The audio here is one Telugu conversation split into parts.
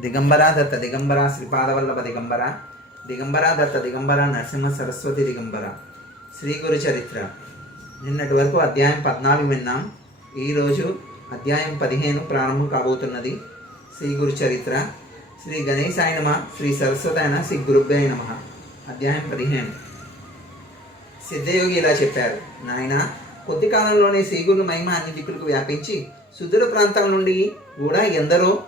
దిగంబర దత్త దిగంబర శ్రీపాదవల్లభ దిగంబర దిగంబర దత్త దిగంబర నరసింహ సరస్వతి దిగంబర శ్రీ గురు చరిత్ర. నిన్నటి వరకు అధ్యాయం పద్నాలుగు విన్నాం. ఈరోజు అధ్యాయం పదిహేను ప్రారంభం కాబోతున్నది. శ్రీ గురు చరిత్ర. శ్రీ గణేశాయ నమ శ్రీ అయిన శ్రీ గురుభ్యాయ నమ. అధ్యాయం పదిహేను. సిద్ధయోగి ఇలా చెప్పారు. నాయన కొద్ది కాలంలోనే శ్రీగురు మహిమ అన్ని దిక్కులకు వ్యాపించి సుదూర ప్రాంతాల నుండి కూడా ఎందరో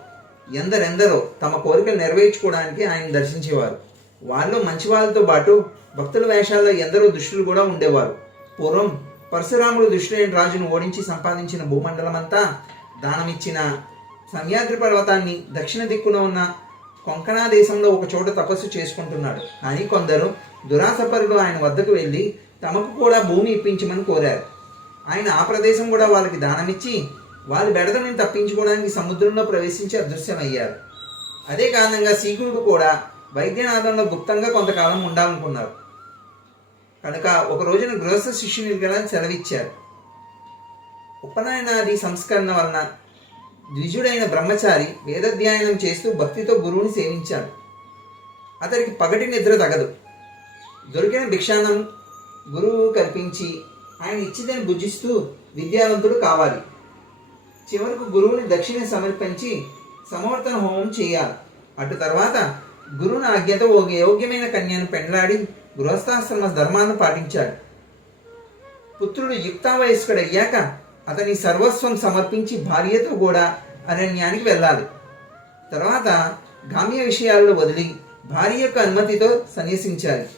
ఎందరెందరో తమ కోరికలు నెరవేర్చుకోవడానికి ఆయన దర్శించేవారు. వాళ్ళు మంచి వాళ్ళతో పాటు భక్తుల వేషాల్లో ఎందరో దుష్టులు కూడా ఉండేవారు. పూర్వం పరశురాముడు దుష్టులైన రాజును ఓడించి సంపాదించిన భూమండలమంతా దానమిచ్చిన సమ్యాద్రి పర్వతాన్ని దక్షిణ దిక్కున ఉన్న కొంకణా దేశంలో ఒక చోట తపస్సు చేసుకుంటున్నాడు. కానీ కొందరు దురాసపరులు ఆయన వద్దకు వెళ్ళి తమకు కూడా భూమి ఇప్పించమని కోరారు. ఆయన ఆ ప్రదేశం కూడా వాళ్ళకి దానమిచ్చి వారి బెడదని తప్పించుకోవడానికి సముద్రంలో ప్రవేశించి అదృశ్యమయ్యారు. అదే కారణంగా శ్రీకుడు కూడా వైద్యనాథంలో గుప్తంగా కొంతకాలం ఉండాలనుకున్నారు. కనుక ఒక రోజున గృహస్థ శిష్యుని గల సెలవిచ్చారు. ఉపనయనాది సంస్కరణ వలన ద్విజుడైన బ్రహ్మచారి వేదధ్యాయనం చేస్తూ భక్తితో గురువుని సేవించాడు. అతనికి పగటి నిద్ర తగదు. దొరికిన భిక్షానం గురువు కల్పించి ఆయన ఇచ్చిదని భుజిస్తూ విద్యావంతుడు కావాలి. చివరకు గురువుని దక్షిణ సమర్పించి సమవర్తన హోమం చేయాలి. అటు తర్వాత గురువుని ఆజ్ఞతో ఒక యోగ్యమైన కన్యను పెండ్లాడి గృహస్థాశ్రమ ధర్మాన్ని పాటించాడు. పుత్రుడు యుక్తావయస్కుడు అయ్యాక అతని సర్వస్వం సమర్పించి భార్యతో కూడా అరణ్యానికి వెళ్ళాలి. తర్వాత గామ్య విషయాల్లో వదిలి భార్య యొక్క అనుమతితో సన్యసించాలి.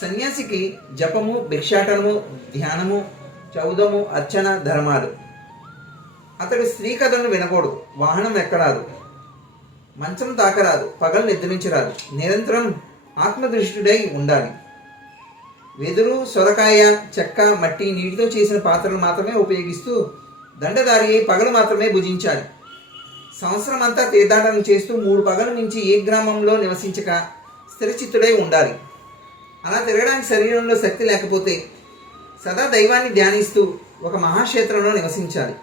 సన్యాసికి జపము భిక్షాటనము ధ్యానము చౌదము అర్చన ధర్మాలు. అతడు స్త్రీ కథలను వినకూడదు. వాహనం ఎక్కరాదు. మంచం తాకరాదు. పగలు నిద్రించరాదు. నిరంతరం ఆత్మదృష్టుడై ఉండాలి. వెదురు సొరకాయ చెక్క మట్టి నీటితో చేసిన పాత్రలు మాత్రమే ఉపయోగిస్తూ దండదారి అయి పగలు మాత్రమే భుజించాలి. సంవత్సరం అంతా తీర్థాటనం చేస్తూ మూడు పగల నుంచి ఏ గ్రామంలో నివసించక స్థిరచిత్తుడై ఉండాలి. అలా తిరగడానికి శరీరంలో శక్తి లేకపోతే సదా దైవాన్ని ధ్యానిస్తూ ఒక మహాక్షేత్రంలో నివసించాలి.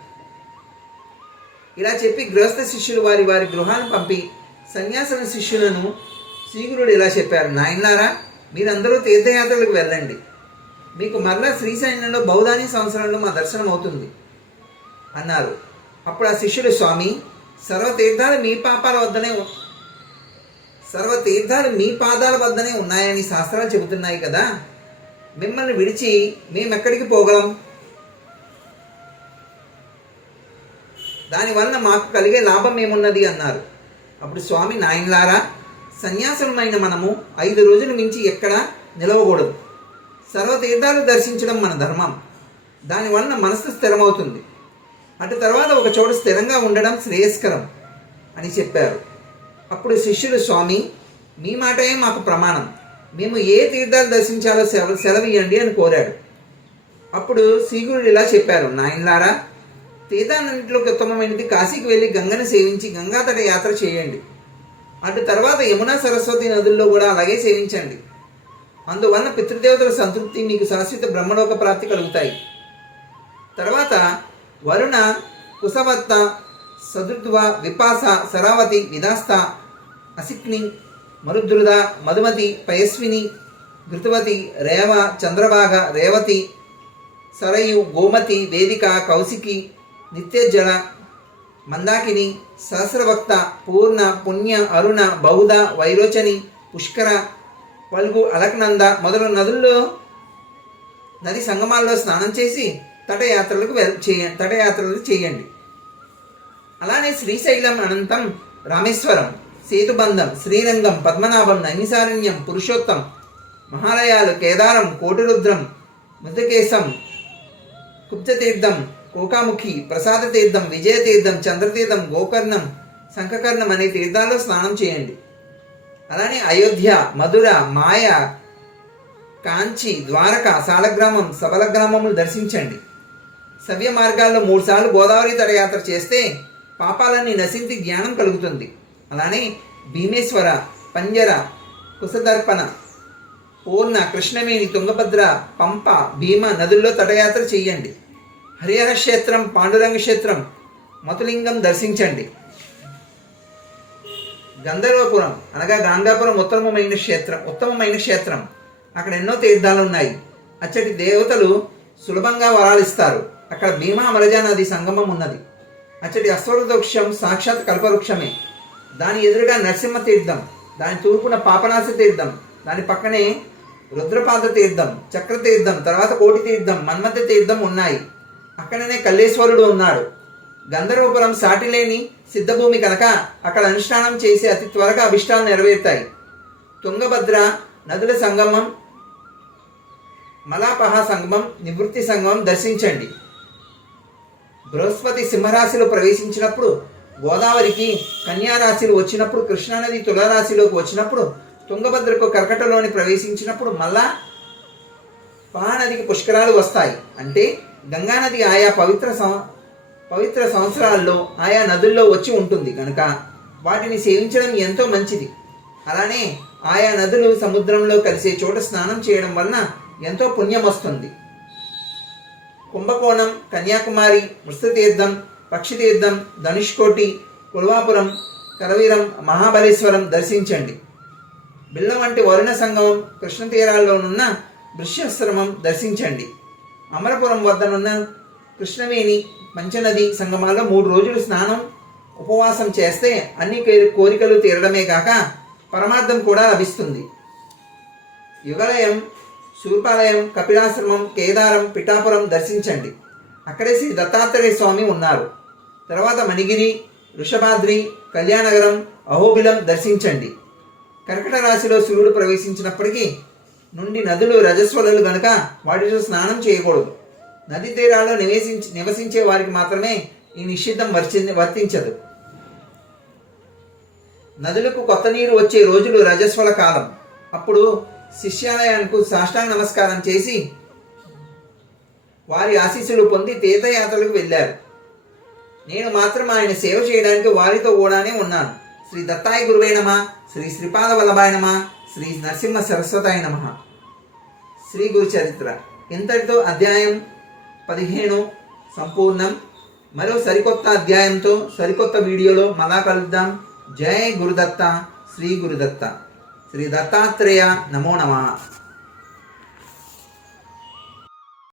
ఇలా చెప్పి గృహస్థ శిష్యులు వారి వారి గృహాన్ని పంపి సన్యాసన శిష్యులను శ్రీగురుడు ఇలా చెప్పారు నాయనారా మీరందరూ తీర్థయాత్రలకు వెళ్ళండి. మీకు మరలా శ్రీశైలంలో బౌధాని సంవత్సరంలో మా దర్శనం అవుతుంది. అన్నారు. అప్పుడు ఆ శిష్యుడు స్వామి సర్వతీర్థాలు మీ పాపాల వద్దనే సర్వతీర్థాలు తీర్థాలు మీ పాదాల వద్దనే ఉన్నాయని శాస్త్రాలు చెబుతున్నాయి కదా. మిమ్మల్ని విడిచి మేమెక్కడికి పోగలం? దానివల్ల మాకు కలిగే లాభం ఏమున్నది అన్నారు. అప్పుడు స్వామి నాయనలారా సన్యాసులమైన మనము ఐదు రోజులు మించి ఎక్కడ నిలవకూడదు. సర్వతీర్థాలు దర్శించడం మన ధర్మం. దానివలన మనసు స్థిరమవుతుంది. అటు తర్వాత ఒక చోట స్థిరంగా ఉండడం శ్రేయస్కరం అని చెప్పారు. అప్పుడు శిష్యులు స్వామి మీ మాటే మాకు ప్రమాణం. మేము ఏ తీర్థాలు దర్శించాలో సెలవు సెలవియండి అని కోరాడు. అప్పుడు శ్రీగురుడు ఇలా చెప్పారు నాయనలారా తీర్థాన్నింటిలోకి ఉత్తమమైనది కాశీకి వెళ్ళి గంగను సేవించి గంగాతట యాత్ర చేయండి. అటు తర్వాత యమునా సరస్వతి నదుల్లో కూడా అలాగే సేవించండి. అందువలన పితృదేవతల సంతృప్తి మీకు శాశ్వత బ్రహ్మలోక ప్రాప్తి కలుగుతాయి. తర్వాత వరుణ కుసవత్త సదుర్ధ్వ విపాస సరావతి విదాస్త అసిక్ని మరుద్రుద మధుమతి పయస్విని ధృతువతి రేవ చంద్రభాగ రేవతి సరయు గోమతి వేదిక కౌశికి నిత్యజల మందాకిని సహస్రవక్త పూర్ణ పుణ్య అరుణ బౌధ వైరోచని పుష్కర పలుగు అలకనంద మొదలు నదుల్లో నది సంగమాల్లో స్నానం చేసి తటయాత్రలకు వెల్ చేయ తటయాత్రలు చేయండి. అలానే శ్రీశైలం అనంతం రామేశ్వరం సేతుబంధం శ్రీరంగం పద్మనాభం నైమిసారణ్యం పురుషోత్తం మహాలయాలు కేదారం కోటిరుద్రం మృతకేశం కుబ్జతీర్థం కోకాముఖి ప్రసాద తీర్థం విజయతీర్థం చంద్రతీర్థం గోకర్ణం శంఖకర్ణం అనే తీర్థాల్లో స్నానం చేయండి. అలానే అయోధ్య మధుర మాయ కాంచి ద్వారక సాలగ్రామం సబలగ్రామములు దర్శించండి. సవ్య మార్గాల్లో మూడుసార్లు గోదావరి తడయాత్ర చేస్తే పాపాలన్నీ నశించి జ్ఞానం కలుగుతుంది. అలానే భీమేశ్వర పంజర కుసదర్పణ పూర్ణ కృష్ణవేణి తుంగభద్ర పంప భీమ నదుల్లో తటయాత్ర చేయండి. హరిహర క్షేత్రం పాండురంగ క్షేత్రం మతులింగం దర్శించండి. గంధర్వపురం అనగా గాంగాపురం ఉత్తమమైన క్షేత్రం ఉత్తమమైన క్షేత్రం. అక్కడ ఎన్నో తీర్థాలు ఉన్నాయి అచ్చటి దేవతలు సులభంగా వరాలిస్తారు. అక్కడ భీమా అమరజా నది సంగమం ఉన్నది. అచ్చటి అశ్వరుదోక్షం వృక్షం సాక్షాత్ కల్పవృక్షమే. దాని ఎదురుగా నరసింహ తీర్థం దాని తూర్పున పాపనాశ తీర్థం దాని పక్కనే రుద్రపాద తీర్థం చక్ర తీర్థం తర్వాత కోటి తీర్థం మన్మథ తీర్థం ఉన్నాయి. అక్కడనే కల్లేశ్వరుడు ఉన్నాడు. గంధర్వపురం సాటిలేని సిద్ధభూమి కనుక అక్కడ అనుష్ఠానం చేసి అతి త్వరగా అభిష్టాలు నెరవేరుతాయి. తుంగభద్ర నదుల సంగమం మలాపహ సంగమం నివృత్తి సంగమం దర్శించండి. బృహస్పతి సింహరాశిలో ప్రవేశించినప్పుడు గోదావరికి కన్యారాశిలో వచ్చినప్పుడు కృష్ణానది తులారాశిలోకి వచ్చినప్పుడు తుంగభద్రకు కర్కటలోని ప్రవేశించినప్పుడు మళ్ళా మహానదికి పుష్కరాలు వస్తాయి. అంటే గంగానది ఆయా పవిత్ర సం పవిత్ర సంవత్సరాల్లో ఆయా నదుల్లో వచ్చి ఉంటుంది కనుక వాటిని సేవించడం ఎంతో మంచిది. అలానే ఆయా నదులు సముద్రంలో కలిసే చోట స్నానం చేయడం వలన ఎంతో పుణ్యం వస్తుంది. కుంభకోణం కన్యాకుమారి మృస్తతీర్థం పక్షితీర్థం ధనుష్కోటి కుల్వాపురం కరవీరం మహాబలేశ్వరం దర్శించండి. బిల్లం వంటి వరుణ సంగమం కృష్ణ తీరాల్లోనున్న దృశ్యాశ్రమం దర్శించండి. అమరపురం వద్దనున్న కృష్ణవేణి పంచనది సంగమాల్లో మూడు రోజులు స్నానం ఉపవాసం చేస్తే అన్ని కోరికలు తీరడమే కాక పరమార్థం కూడా లభిస్తుంది. యుగలయం శూర్పాలయం కపిలాశ్రమం కేదారం పిఠాపురం దర్శించండి. అక్కడే శ్రీ దత్తాత్రేయ స్వామి ఉన్నారు. తర్వాత మణిగిరి వృషభాద్రి కళ్యాణగరం అహోబిలం దర్శించండి. కర్కట రాశిలో సూర్యుడు ప్రవేశించినప్పటికీ నుండి నదులు రజస్వలలు గనుక వాటిలో స్నానం చేయకూడదు. నది తీరాల్లో నివసించి నివసించే వారికి మాత్రమే ఈ నిషిద్ధం వర్చి వర్తించదు. నదులకు కొత్త నీరు వచ్చే రోజులు రజస్వల కాలం. అప్పుడు శిష్యాలయానికి సాష్టాంగ నమస్కారం చేసి వారి ఆశీస్సులు పొంది తీర్థయాత్రలకు వెళ్ళారు. నేను మాత్రం ఆయన సేవ చేయడానికి వారితో కూడానే ఉన్నాను. శ్రీ దత్తాయ గురువే నమ శ్రీ శ్రీపాద వల్లభాయ నమ శ్రీ నరసింహ సరస్వతాయ నమ. శ్రీ గురు చరిత్ర. ఇంతటితో అధ్యాయం పదిహేను సంపూర్ణం. మరో సరికొత్త అధ్యాయంతో సరికొత్త వీడియోలో మళ్ళా కలుద్దాం. జై గురుదత్త శ్రీ గురుదత్త. శ్రీ దత్తాత్రేయ నమో నమ.